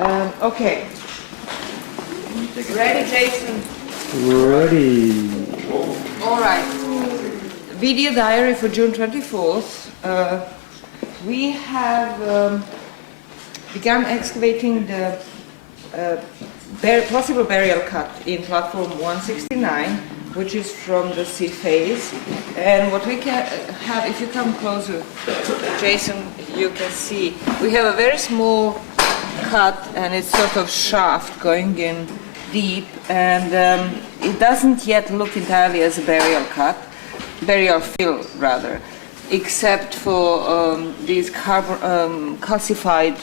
Okay. Ready, Jason? Ready. All right. Video diary for June 24th. We have begun excavating the possible burial cut in platform 169, which is from the sea face. And what we can have, if you come closer, Jason, you can see we have a very small cut, and it's sort of shaft going in deep, and it doesn't yet look entirely as a burial cut, burial fill rather, except for these calcified,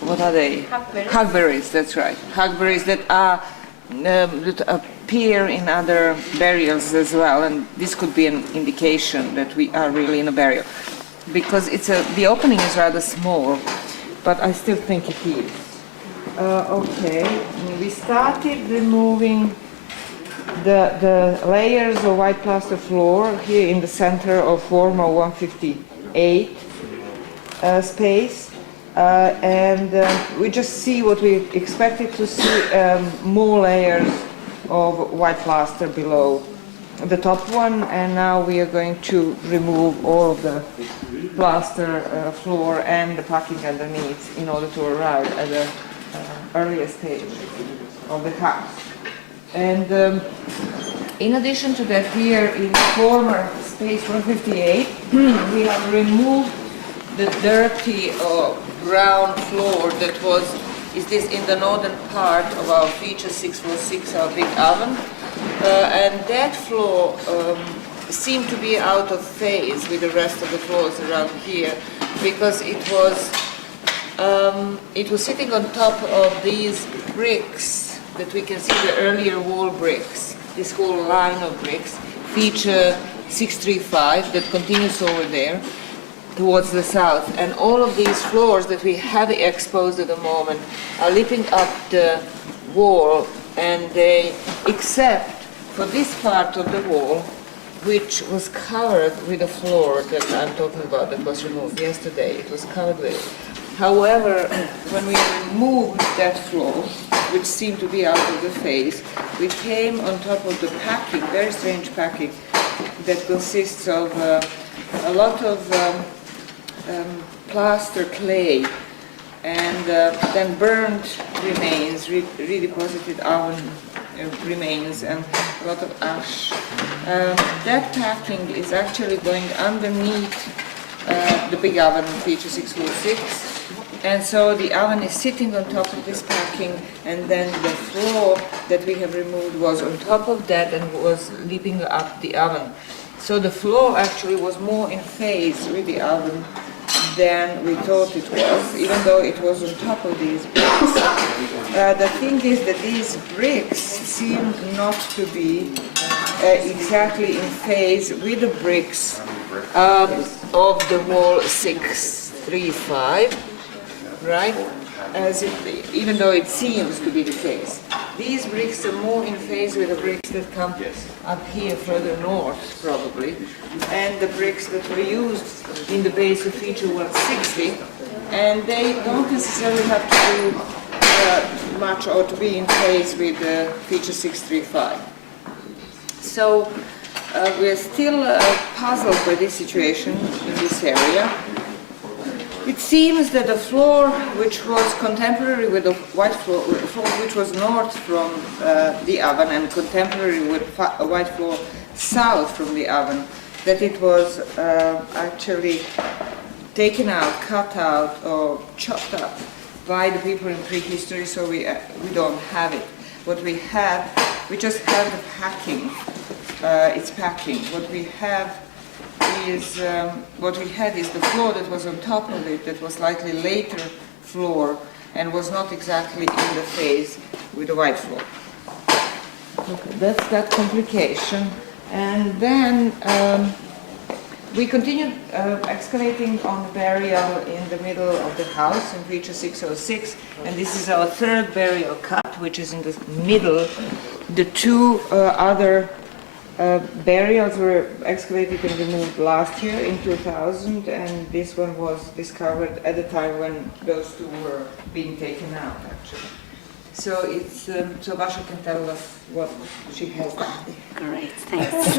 what are they? Hackberries. Hackberries, that's right. Hackberries that are that appear in other burials as well, and this could be an indication that we are really in a burial, because the opening is rather small, but I still think it is. Okay, we started removing the layers of white plaster floor here in the center of former 158 space, and we just see what we expected to see, more layers of white plaster below the top one, and now we are going to remove all of the plaster floor and the packing underneath in order to arrive at the earlier stage of the house. And in addition to that, here in former space 158, we have removed the dirty ground floor that is in the northern part of our feature 646, our big oven, and that floor seemed to be out of phase with the rest of the floors around here, because it was sitting on top of these bricks that we can see, the earlier wall bricks, this whole line of bricks, feature 635 that continues over there towards the south, and all of these floors that we have exposed at the moment are lipping up the wall, and they, except for this part of the wall, which was covered with a floor that I'm talking about that was removed yesterday, it was covered with it. However, when we removed that floor, which seemed to be out of the phase, we came on top of the packing, very strange packing, that consists of a lot of plaster clay, and then burnt remains, redeposited oven remains, and a lot of ash. That packing is actually going underneath the big oven feature 646, and so the oven is sitting on top of this packing, and then the floor that we have removed was on top of that and was leaping up the oven. So the floor actually was more in phase with the oven than we thought it was, even though it was on top of these bricks. The thing is that these bricks seem not to be exactly in phase with the bricks of the wall 635, right? Even though it seems to be the case. These bricks are more in phase with the bricks that come up here further north, probably, and the bricks that were used in the base of feature 160, and they don't necessarily have to do much or to be in phase with feature 635. So we're still puzzled by this situation in this area. It seems that the floor, which was contemporary with the white floor which was north from the oven, and contemporary with a white floor south from the oven, that it was actually taken out, cut out, or chopped up by the people in prehistory, so we don't have it. What we have, we just have the packing, it's packing. What we had is the floor that was on top of it, that was slightly later floor and was not exactly in the phase with the white floor. Okay, that's that complication. And then we continued excavating on the burial in the middle of the house in feature 606, and this is our third burial cut, which is in the middle. The two other burials were excavated and removed last year in 2000, and this one was discovered at the time when those two were being taken out, actually. So it's so Basha can tell us what she has done. Great, thanks.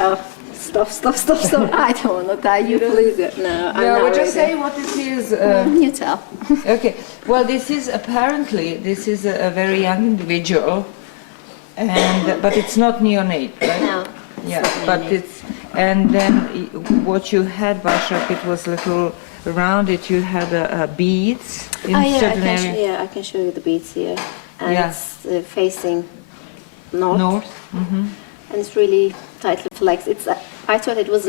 Oh, stop. I don't want to tell you, please. No, I'm not we'll just ready. say what this is. You tell. Okay, well, this is a very young individual, and but it's not neonate, right? No. Yeah, not but neonate. it's, and then what you had, Bashak, it was little, around it you had beads in certain areas. I can show you the beads here. And Yeah. it's facing north. North? Mm-hmm. And it's really tightly flexed. I thought it was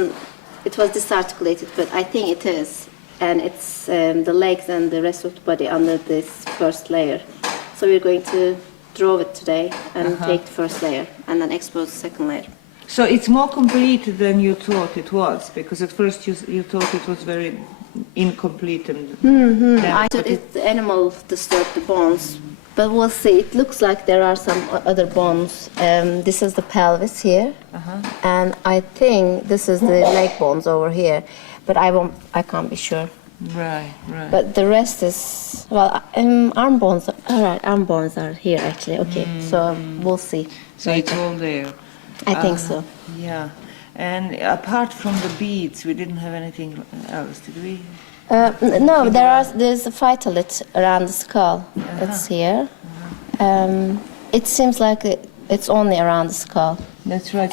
disarticulated, but I think it is. And it's the legs and the rest of the body under this first layer. So we're going to draw it today and take the first layer and then expose the second layer. So it's more complete than you thought it was, because at first you thought it was very incomplete and I thought the animal disturbed the bones, but we'll see. It looks like there are some other bones. This is the pelvis here, and I think this is the leg bones over here, but I can't be sure. Right. But the rest is, well, arm bones, all right, arm bones are here actually, okay, so we'll see. So it's all there. I think so. Yeah, and apart from the beads, we didn't have anything else, did we? No, there's a phytolith around the skull. It's here. It seems like it's only around the skull. That's right.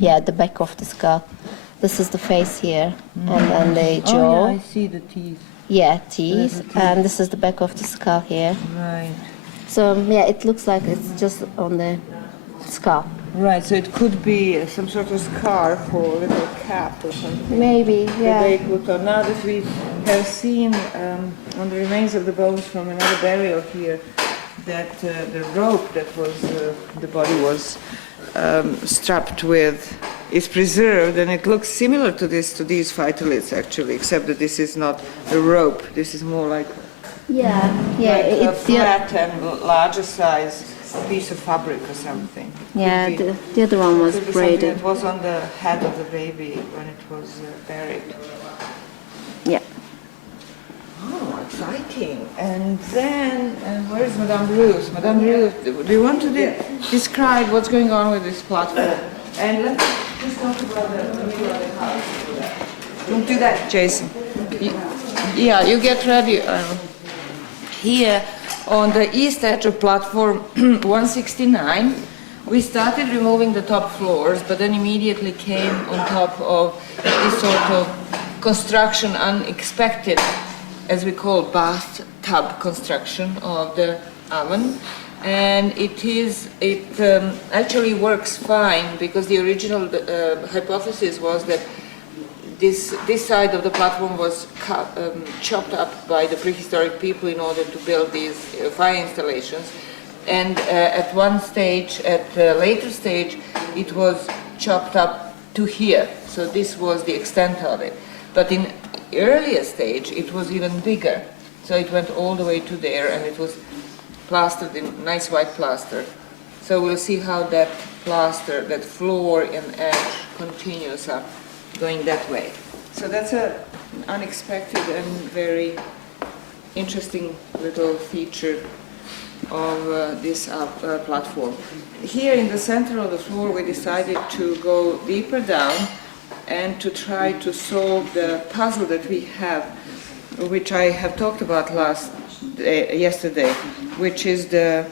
Yeah, the back of the skull. This is the face here, and then the jaw. Oh, yeah, I see the teeth. Yeah, teeth, and this is the back of the skull here. Right. So yeah, it looks like it's just on the skull. Right, so it could be some sort of scarf or a little cap or something. Maybe, That yeah. they put on. Now that we have seen on the remains of the bones from another burial here, that the rope that was the body was strapped with is preserved, and it looks similar to these phytoliths actually, except that this is not a rope. This is more like a It's flat and larger size piece of fabric or something. yeah. Could be- The other one was could be something braided. that was on the head of the baby when it was buried. Yeah. Oh, exciting. And then, where is Madame Ruth? Madame Ruth, do you want to describe what's going on with this platform? And let's just talk about the middle of the house. Don't do that, Jason. Yeah, you get ready. Here, on the east edge of platform 169, we started removing the top floors, but then immediately came on top of this sort of construction, unexpected, as we call bathtub construction of the oven. And it actually works fine, because the original hypothesis was that this side of the platform was chopped up by the prehistoric people in order to build these fire installations. And at one stage, at a later stage, it was chopped up to here. So this was the extent of it. But in earlier stage, it was even bigger. So it went all the way to there, and it was plastered in nice white plaster. So we'll see how that plaster, that floor and edge continues up, going that way. So that's an unexpected and very interesting little feature of this platform. Here in the center of the floor, we decided to go deeper down and to try to solve the puzzle that we have, which I have talked about yesterday, which is the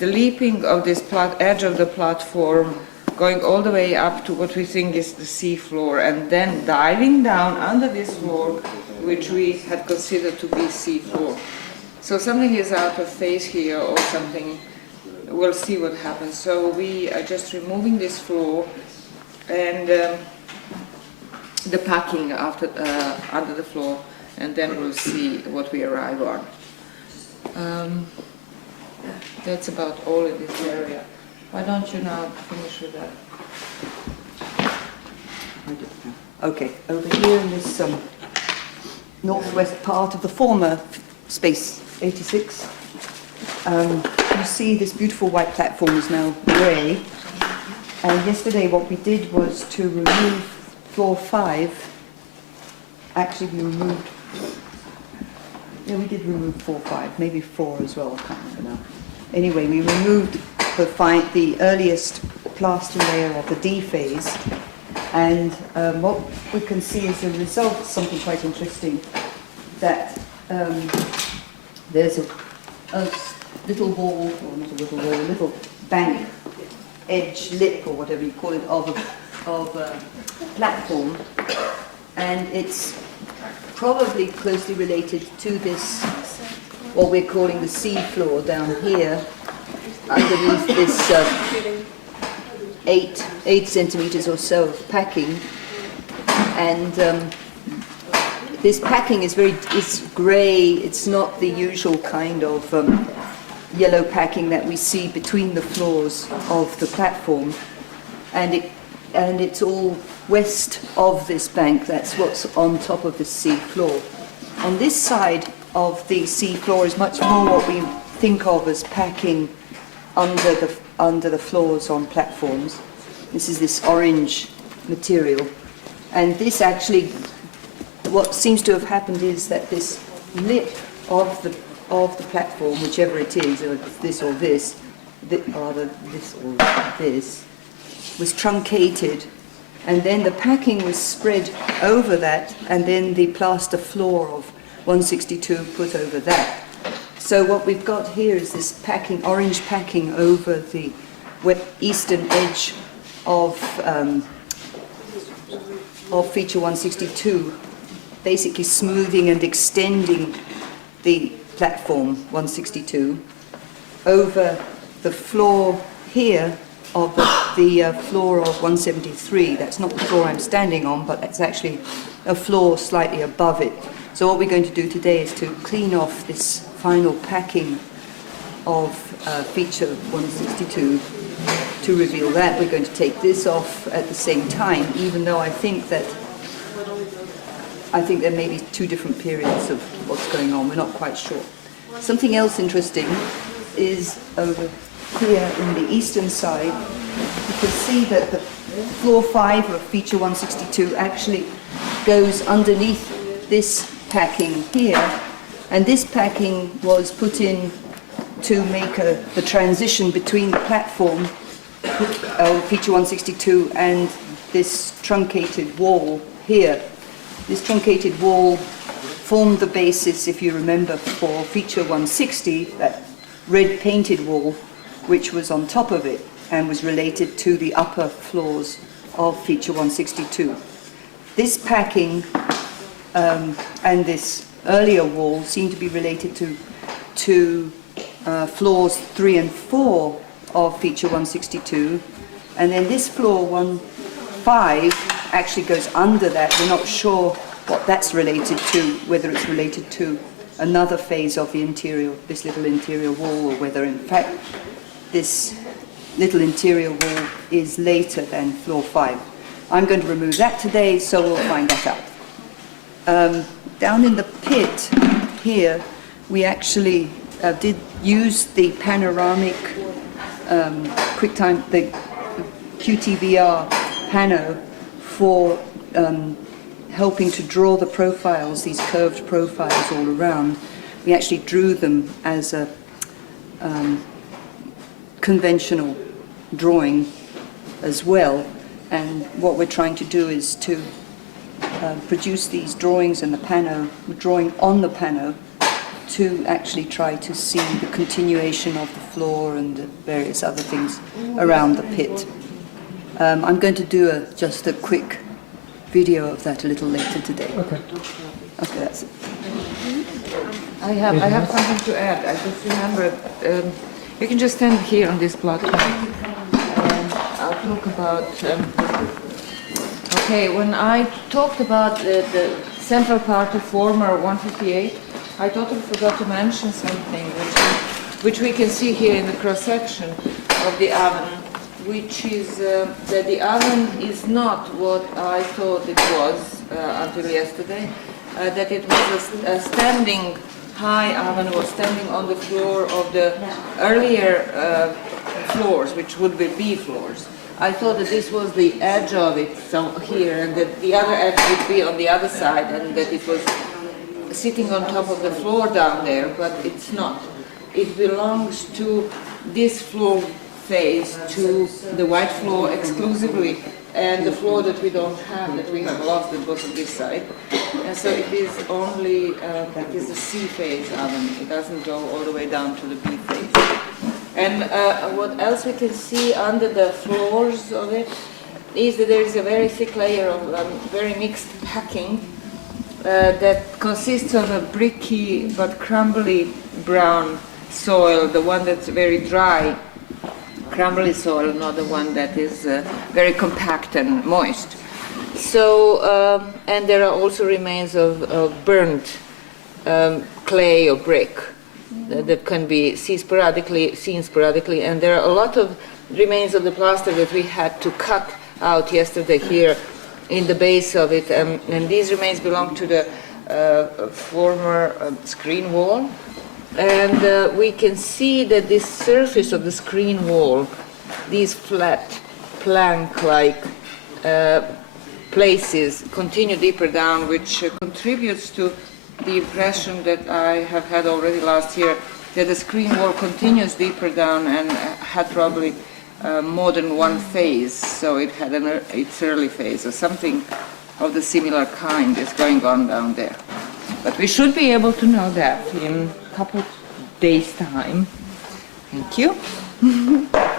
leaping of this edge of the platform, going all the way up to what we think is the sea floor, and then diving down under this floor, which we had considered to be sea floor. So something is out of phase here or something. We'll see what happens. So we are just removing this floor and the packing after under the floor, and then we'll see what we arrive on. That's about all in this area. Why don't you now finish with that? Okay, over here in this northwest part of the former space 86, you see this beautiful white platform is now grey. And yesterday what we did was to remove floor 5. Actually, we removed, yeah, we did remove 4, 5, maybe 4 as well, I can't remember now. Anyway, we removed the earliest plaster layer of the D phase, and what we can see as a result, something quite interesting, that there's a little wall, or not a little wall, a little bank, edge lip, or whatever you call it, of a platform, and it's probably closely related to this, what we're calling the sea floor down here, underneath this 8 centimeters or so of packing. And this packing is grey. It's not the usual kind of yellow packing that we see between the floors of the platform, and it's all west of this bank. That's what's on top of the sea floor. On this side of the sea floor is much more what we think of as packing under the floors on platforms. This is this orange material, and this actually, what seems to have happened is that this lip of the platform, whichever it is, or this or this, rather this or this, was truncated, and then the packing was spread over that, and then the plaster floor of 162 put over that. So what we've got here is this packing, orange packing over the eastern edge of feature 162, basically smoothing and extending the platform 162 over the floor here of the floor of 173. That's not the floor I'm standing on, but it's actually a floor slightly above it. So what we're going to do today is to clean off this final packing of feature 162. To reveal that, we're going to take this off at the same time, even though I think there may be 2 different periods of what's going on. We're not quite sure. Something else interesting is over here in the eastern side. You can see that the floor 5 of feature 162 actually goes underneath this packing here, and this packing was put in to make the transition between the platform feature 162 and this truncated wall here. This truncated wall formed the basis, if you remember, for feature 160, that red painted wall, which was on top of it and was related to the upper floors of feature 162. This packing and this earlier wall seem to be related to floors 3 and 4 of feature 162, and then this floor 15 actually goes under that. We're not sure what that's related to, whether it's related to another phase of the interior, this little interior wall, or whether in fact this little interior wall is later than floor 5. I'm going to remove that today, so we'll find that out. Down in the pit here, we actually did use the panoramic QuickTime, the QTVR pano for helping to draw the profiles, these curved profiles all around. We actually drew them as a conventional drawing as well, and what we're trying to do is to produce these drawings in the pano, drawing on the pano, to actually try to see the continuation of the floor and the various other things around the pit. I'm going to do just a quick video of that a little later today. Okay. Okay, that's it. I have something to add. I just remembered, you can just stand here on this platform. I'll talk about, okay, when I talked about the central part of former 158, I totally forgot to mention something which we can see here in the cross-section of the oven, which is that the oven is not what I thought it was until yesterday. that it was a standing high oven, was standing on the floor of the earlier floors, which would be B floors. I thought that this was the edge of it, so here, and that the other edge would be on the other side, and that it was sitting on top of the floor down there, but it's not. It belongs to this floor face, to the white floor exclusively, and the floor that we don't have, that we have lost, that was on this side. And so it is only, that is the C phase oven. It doesn't go all the way down to the B phase. And what else we can see under the floors of it is that there is a very thick layer of very mixed packing that consists of a bricky but crumbly brown soil, the one that's very dry, crumbly soil, not the one that is very compact and moist. So, and there are also remains of burnt clay or brick that can be seen sporadically, and there are a lot of remains of the plaster that we had to cut out yesterday here in the base of it, and these remains belong to the former screen wall. And we can see that this surface of the screen wall, these flat plank-like places, continue deeper down, which contributes to the impression that I have had already last year, that the screen wall continues deeper down and had probably more than one phase, so it had its early phase, or something of the similar kind is going on down there. But we should be able to know that in a couple of days' time. Thank you.